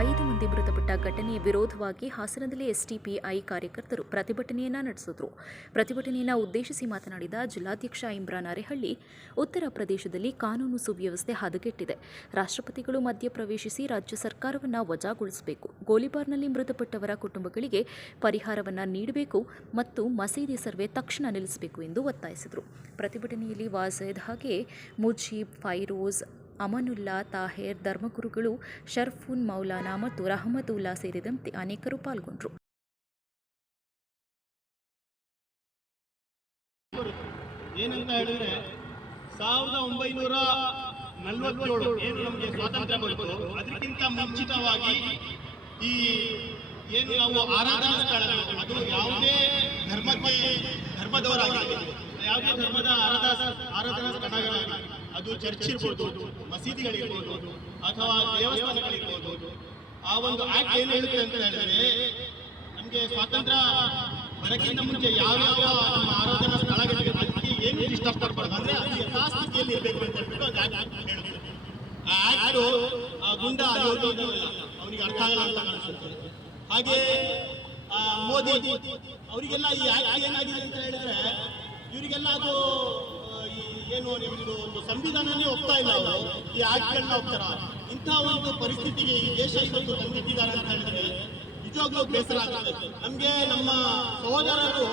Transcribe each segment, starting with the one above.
ಐದು ಮಂದಿ ಮೃತಪಟ್ಟ ಘಟನೆ ವಿರೋಧವಾಗಿ ಹಾಸನದಲ್ಲಿ ಎಸ್ಟಿಪಿಐ ಕಾರ್ಯಕರ್ತರು ಪ್ರತಿಭಟನೆಯನ್ನ ನಡೆಸಿದ್ರು. ಪ್ರತಿಭಟನೆಯನ್ನ ಉದ್ದೇಶಿಸಿ ಮಾತನಾಡಿದ ಜಿಲ್ಲಾಧ್ಯಕ್ಷ ಇಮ್ರಾನ್ ಅರೆಹಳ್ಳಿ, ಉತ್ತರ ಪ್ರದೇಶದಲ್ಲಿ ಕಾನೂನು ಸುವ್ಯವಸ್ಥೆ ಹದಗೆಟ್ಟಿದೆ. ರಾಷ್ಟ್ರಪತಿಗಳು ಮಧ್ಯಪ್ರವೇಶಿಸಿ ರಾಜ್ಯ ಸರ್ಕಾರವನ್ನು ವಜಾಗೊಳಿಸಬೇಕು. ಗೋಲಿಬಾರ್ನಲ್ಲಿ ಮೃತಪಟ್ಟವರ ಕುಟುಂಬಗಳಿಗೆ ಪರಿಹಾರವನ್ನು ನೀಡಬೇಕು ಮತ್ತು ಮಸೀದಿ ಸರ್ವೆ ತಕ್ಷಣ ನಿಲ್ಲಿಸಬೇಕು ಎಂದು ಒತ್ತಾಯಿಸಿದರು. ಪ್ರತಿಭಟನೆಯಲ್ಲಿ ವಾಜೇದ್ ಹಾಗೆ ಮುಜೀಬ್, ಫೈರೋಜ್ ಅಮನುಲ್ಲಾ ತಾಹೇರ್ ಧರ್ಮಗುರುಗಳು ಶರ್ಫುನ್ ಮೌಲಾನಾ ಮತ್ತು ರಹಮತುಲ್ಲಾ ಸೇರಿದಂತೆ ಅನೇಕರು ಪಾಲ್ಗೊಂಡರು. ಏನಂತ ಹೇಳಿದ್ರೆ ಸಾವಿರದ ಒಂಬೈನೂರ ನಲವತ್ತೇಳು ಏನು ನಮಗೆ ಸ್ವಾತಂತ್ರ್ಯ ಬಂತು? ಅದಕ್ಕಿಂತ ಮುಂಚಿತವಾಗಿ ಈ ಏನು ನಾವು ಆರಾಧನಾ ಸ್ಥಳಗಳು, ಅದು ಯಾವುದೇ ಧರ್ಮಕ್ಕೆ ಧರ್ಮದವರಾಗಲಿ ಯಾವುದೇ ಧರ್ಮದ ಆರಾಧನಾ ಆರಾಧನಾ ಸ್ಥಳಗಳಾಗಲಿ ಅದು ಚರ್ಚ್ ಇರ್ಬೋದು, ಮಸೀದಿಗಳಿರ್ಬೋದು, ಅಥವಾ ದೇವಸ್ಥಾನಗಳಿರ್ಬೋದು. ಆ ಒಂದು ಆಕ್ಟ್ ಏನು ಹೇಳುತ್ತೆ ಅಂತ ಹೇಳಿದ್ರೆ, ನಮಗೆ ಸ್ವಾತಂತ್ರ್ಯ ಬರಕ್ಕಿಂತ ಮುಂಚೆ ಯಾವ್ಯಾವ ನಮ್ಮ ಆರಾಧನಾ ಸ್ಥಳಗಳಿಗೆ ಅದಕ್ಕೆ ಏನು ಇಷ್ಟಪಡ್ಬಾರ್ದು ಅಂದ್ರೆ ಅದು ಯಥಾಸ್ಥಿತಿಯಲ್ಲಿ ಇರಬೇಕು ಅಂತ ಹೇಳ್ಬಿಟ್ಟು ಅದು ಆ ಆಕ್ಟ್ ಆ ಗುಂಡ ಅವನಿಗೆ ಅರ್ಥ ಆಗಲ್ಲ ಅಂತ ಕಾಣಿಸುತ್ತೆ. ಹಾಗೆ ಮೋದಿ, ಅವರಿಗೆಲ್ಲ ಈ ಆಕ್ಟ್ ಏನಾಗಿದೆ ಅಂತ ಹೇಳಿದ್ರೆ, ಇವರಿಗೆಲ್ಲ ಅದು ಏನು ನಿಮ್ದು ಒಂದು ಸಂವಿಧಾನನೇ ಒಪ್ತಾ ಇಲ್ಲ ಈ ಆಕ್ಟ್ಗಳನ್ನ ಹೋಗ್ತಾರ ಇಂತಹ ಒಂದು ಪರಿಸ್ಥಿತಿಗೆ ಈ ದೇಶ ಇವತ್ತು ತಂದಿಟ್ಟಿದ್ದಾರೆ ಅಂತ ಹೇಳಿದ್ರೆ ನಿಜವಾಗ್ಲೂ ಬೇಸರ ಆಗ್ತದೆ. ನಮ್ಗೆ ನಮ್ಮ ಸಹೋದರರು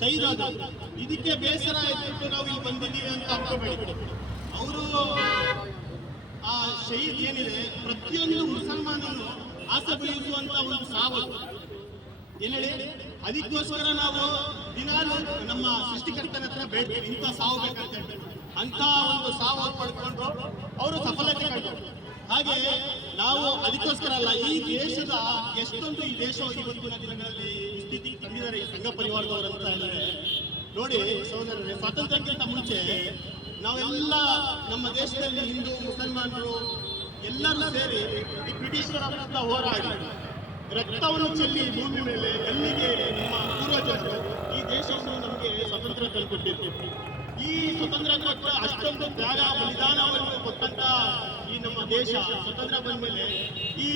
ಶಹೀದಾದರು ಇದಕ್ಕೆ ಬೇಸರ ಆಯ್ತು ನಾವು ಇಲ್ಲಿ ಬಂದಿದ್ದೀವಿ ಅಂತ ಅನ್ಕೋಬೇಡಿ. ಅವರು ಆ ಶಹೀದ್ ಏನಿದೆ, ಪ್ರತಿಯೊಂದು ಮುಸಲ್ಮಾನನು ಆಸೆ ಬೆಳೆಯುವಂತ ಒಂದು ಸಾವು ಹೇಳಿ? ಅದಕ್ಕೋಸ್ಕರ ನಾವು ದಿನಾಲು ನಮ್ಮ ಸೃಷ್ಟಿಕರ್ತನ ಹತ್ರ ಬೇಡ್ತೀವಿ ಇಂಥ ಸಾವು ಬೇಕಂತ ಅಂತ ಒಂದು ಸಾವು ಪಡ್ಕೊಂಡು ಅವರು ಸಫಲತೆ ಕಂಡು ಹಾಗೆ ನಾವು ಅದಕ್ಕೋಸ್ಕರ ಅಲ್ಲ, ಈ ದೇಶದ ಎಷ್ಟೊಂದು ಈ ದೇಶ ಇವತ್ತಿನ ದಿನಗಳಲ್ಲಿ ಸ್ಥಿತಿ ತಂದಿದ್ದಾರೆ, ಈ ಸಂಘ ಪರಿವಾರದವರು ಅಂತ ಹೇಳಿದ್ರೆ, ನೋಡಿ ಸಹೋದರರೇ, ಸ್ವಾತಂತ್ರ್ಯಕ್ಕಿಂತ ಮುಂಚೆ ನಾವೆಲ್ಲ ನಮ್ಮ ದೇಶದಲ್ಲಿ ಹಿಂದೂ, ಮುಸಲ್ಮಾನರು ಎಲ್ಲರೂ ಸೇರಿ ಈ ಬ್ರಿಟಿಷರ ವಿರುದ್ಧ ಹೋರಾಡಿ, ರಕ್ತವನ್ನು ಚೆಲ್ಲಿ ಭೂಮಿ ಮೇಲೆ ಎಲ್ಲಿಗೆ ನಮ್ಮ ನಮಗೆ ಈ ಸ್ವತಂತ್ರ ಕೊಟ್ಟ ಅಷ್ಟೊಂದು ತ್ಯಾಗ ಬಲಿದಾನವನ್ನು ಕೊಟ್ಟಂತ ಈ ನಮ್ಮ ದೇಶ ಸ್ವತಂತ್ರ ಬಂದ ಮೇಲೆ ಈ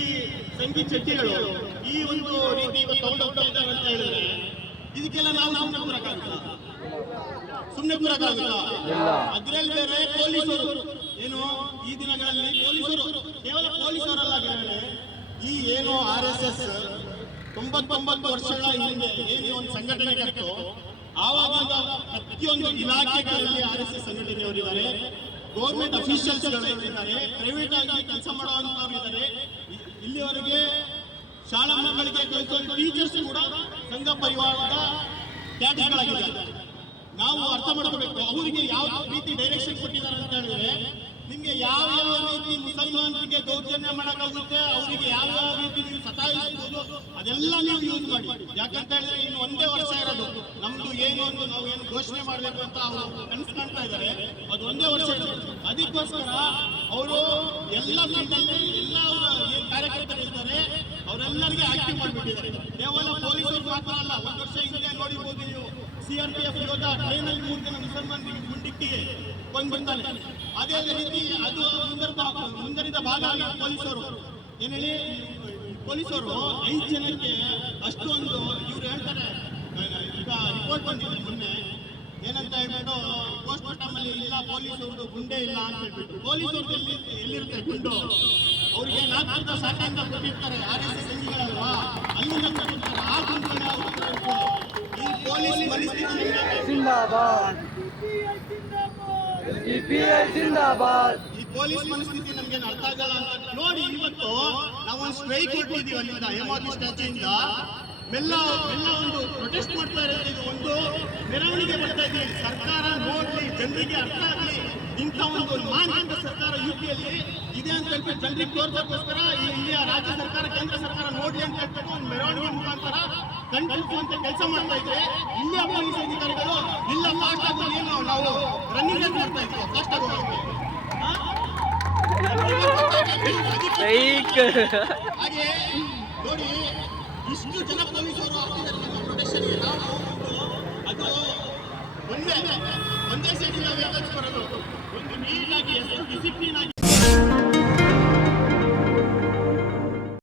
ಸಂಗೀತ ಚಟ್ಟಿಗಳು ಈ ಒಂದು ರೀತಿ ಇವತ್ತು ತಗೊಂಡೋಗ್ತಾ ಇದ್ದಾರೆ ಅಂತ ಹೇಳಿದ್ರೆ ಇದಕ್ಕೆಲ್ಲ ನಾವು ಸುಮ್ಮನೆ ಸುಮ್ನೆ ಸುಮ್ಮನೆ ಕೂರಕ್ಕಾಗುತ್ತಾ ಅದ್ರಲ್ಲಿ ಬೇರೆ ಪೊಲೀಸರು ಏನು ಈ ದಿನಗಳಲ್ಲಿ ಪೊಲೀಸರು ಕೇವಲ ಪೊಲೀಸರಲ್ಲ ಈ ಏನು ಆರ್ ಎಸ್ ಎಸ್ ತೊಂಬತ್ತೊಂಬತ್ತು ವರ್ಷಗಳ ಹಿಂದೆ ಏನು ಒಂದು ಸಂಘಟನೆ ಕಟ್ಟು ಆವಾಗ ಪ್ರತಿಯೊಂದು ಇಲಾಖೆಗಳಲ್ಲಿ ಆರ್ ಎಸ್ ಎಸ್ ಸಂಘಟನೆಯವರಿದ್ದಾರೆ ಗೌರ್ಮೆಂಟ್ ಅಫಿಷಿಯಲ್ಸ್ ಇದ್ದಾರೆ ಪ್ರೈವೇಟ್ ಆಗಿ ಕೆಲಸ ಮಾಡುವಂತವ್ರು ಇದ್ದಾರೆ. ಇಲ್ಲಿವರೆಗೆ ಶಾಲಾ ಮಕ್ಕಳಿಗೆ ಕಲಿಸುವ ಟೀಚರ್ಸ್ ಕೂಡ ಸಂಘ ಪರಿವಾರದ ಕ್ಯಾಟಗಳಾಗಿದ್ದಾರೆ ನಾವು ಅರ್ಥ ಮಾಡ್ಕೋಬೇಕು, ಅವರಿಗೆ ಯಾವ ರೀತಿ ಡೈರೆಕ್ಷನ್ ಕೊಟ್ಟಿದ್ದಾರೆ ಅಂತ ಹೇಳಿದ್ರೆ, ನಿಮ್ಗೆ ಯಾವ ಯಾವ ರೀತಿ ಮುಸಲ್ಮಾನರಿಗೆ ದೌರ್ಜನ್ಯ ಮಾಡಕ್ಕಾಗುತ್ತೆ, ಅವರಿಗೆ ಯಾವ ಯಾವ ರೀತಿ ನೀವು ಸತಾಯಿಸಬಹುದು ಅದೆಲ್ಲ ನೀವು ಯೂಸ್ ಮಾಡಿ. ಯಾಕಂತ ಹೇಳಿದ್ರೆ ಇನ್ನು ಒಂದೇ ವರ್ಷ ಇರೋದು. ನಮ್ದು ಏನು ಒಂದು ನಾವು ಏನು ಘೋಷಣೆ ಮಾಡಬೇಕು ಅಂತ ಅವರು ಕನಸು ಕಾಣ್ತಾ ಇದ್ದಾರೆ. ಅದು ಒಂದೇ ವರ್ಷ ಇರೋದು. ಅದಕ್ಕೋಸ್ಕರ ಅವರು ಎಲ್ಲ ಫೀಲ್ಡಲ್ಲಿ ಎಲ್ಲ ಏನು ಕಾರ್ಯಕರ್ತರು ಇದ್ದಾರೆ. ಅವರೆಲ್ಲರಿಗೆ ಆಕ್ಟಿವ್ ಮಾಡಿಬಿಟ್ಟಿದ್ದಾರೆ. ಕೇವಲ ಪೊಲೀಸರು ಮಾತ್ರ ಅಲ್ಲ, ಒಂದು ವರ್ಷ ಹಿಂದೆ ನೋಡಿರ್ಬೋದು ನೀವು. ಸಿ ಆರ್ ಪಿ ಎಫ್ ಯೋಧ ಟ್ರೈನಲ್ಲಿ ಮೂರು ಜನ ಮುಸಲ್ಮಾನರಿಗೆ ಗುಂಡಿಕ್ಕಿಗೆ ಕೊಂದು ಬಂದಾನೆ ಅದೇ ರೀತಿ ಅದು ಮುಂದರದ ಭಾಗ ಪೊಲೀಸರು. ಏನೇಳಿ ಪೊಲೀಸರು ಐದು ಜನಕ್ಕೆ ಅಷ್ಟೊಂದು ಇವ್ರು ಹೇಳ್ತಾರೆ. ಈಗ ರಿಪೋರ್ಟ್ ಬಂದಿದೆ ಮೊನ್ನೆ. ಏನಂತ ಹೇಳ್ಬಿಟ್ಟು ಪೋಸ್ಟ್ ಮಾರ್ಟಮ್ ಅಲ್ಲಿ ಇಲ್ಲ ಪೊಲೀಸರದು ಗುಂಡೆ ಇಲ್ಲ ಅಂತ ಹೇಳ್ಬಿಟ್ಟು. ಪೊಲೀಸ್ ಎಲ್ಲಿ ಎಲ್ಲಿರುತ್ತೆ ಗುಂಡು? ಅವ್ರಿಗೆ ನಾಲ್ಕು ಸಾಕಾಂತ ಕೊಟ್ಟಿರ್ತಾರೆ. ಆರ್ ಎಸ್ ಎಸ್ ಎಂಜಿಗಳಲ್ವಾ ಅಲ್ಲಿಂದ ಕೊಟ್ಟಿರ್ತಾರೆ ಆ ಗುಂಡುಗಳನ್ನ ಈ ಪೊಲೀಸ್ ಪರಿಸ್ಥಿತಿ ಜಿಂದಾಬಾದ್ ಜಿಂದಾಬಾದ್ ಪೊಲೀಸ್ ಮನಸ್ಥಿತಿ ನಮ್ಗೆ ಅರ್ಥ ಆಗಲ್ಲ ಅಂತ ನೋಡಿ, ಇವತ್ತು ನಾವು ಒಂದು ಸ್ಟ್ರೈಕ್ ಕೊಟ್ಟಿದ್ದೀವಿ ಅಲ್ಲಿಂದ ಹೇಮಾವತಿ ಸ್ಟ್ಯಾಚ್ಯೂಯಿಂದ ಮೆಲ್ಲ ಮೆಲ್ಲ ಒಂದು ಪ್ರೊಟೆಸ್ಟ್ ಮಾಡ್ತಾ ಇರೋದು ಇದು. ಒಂದು ಮೆರವಣಿಗೆ ಬರ್ತಾ ಇದ್ದೀವಿ ಸರ್ಕಾರ ನೋಡ್ಲಿ, ಜನರಿಗೆ ಅರ್ಥ ಆಗಲಿ. ಇಂಥ ಒಂದು ಮಾನ್ಯಂತ ಸರ್ಕಾರ ಯು ಪಿಯಲ್ಲಿ ಇದೆ ಅಂತ ಹೇಳ್ಬಿಟ್ಟು ಜನರಿಗೆ ತೋರ್ಸೋಕ್ಕೋಸ್ಕರ ಇಲ್ಲಿಯ ರಾಜ್ಯ ಸರ್ಕಾರ, ಕೇಂದ್ರ ಸರ್ಕಾರ ನೋಡ್ಲಿ ಅಂತ ಹೇಳ್ಬಿಟ್ಟು ಒಂದು ಮೆರವಣಿಗೆ ಮುಖಾಂತರ ಕಣ್ತುಂಬುವಂತ ಕೆಲಸ ಮಾಡ್ತಾ ಇದ್ರೆ ಇಲ್ಲೇ ಪೊಲೀಸ್ ಅಧಿಕಾರಿಗಳು, ಇಲ್ಲ ಫಾಸ್ಟ್ ಆಗಿ ನಾವು ರನ್ನಿಂಗ್ ಮಾಡ್ತಾ ಇದ್ವಿ. ಫಾಸ್ಟ್ ಆಗಿ ಆ? ಹಾಗೆ, ನೋಡಿ, ಇಷ್ಟು ಜನ ಪೊಲೀಸರು ಆಗ್ತಿದ್ದಾರೆ ನಮ್ಮ ಪ್ರೊಟೆಕ್ಷನ್ಗೆ ಅದು ಒಂದೇ ಒಂದೇ ಸೈಡಿಂದ ವೆಹಿಕಲ್ಸ್ ಬರೋದು ಒಂದು ನೀಟಾಗಿ ಡಿಸಿಪ್ಲಿನ್ ಆಗಿ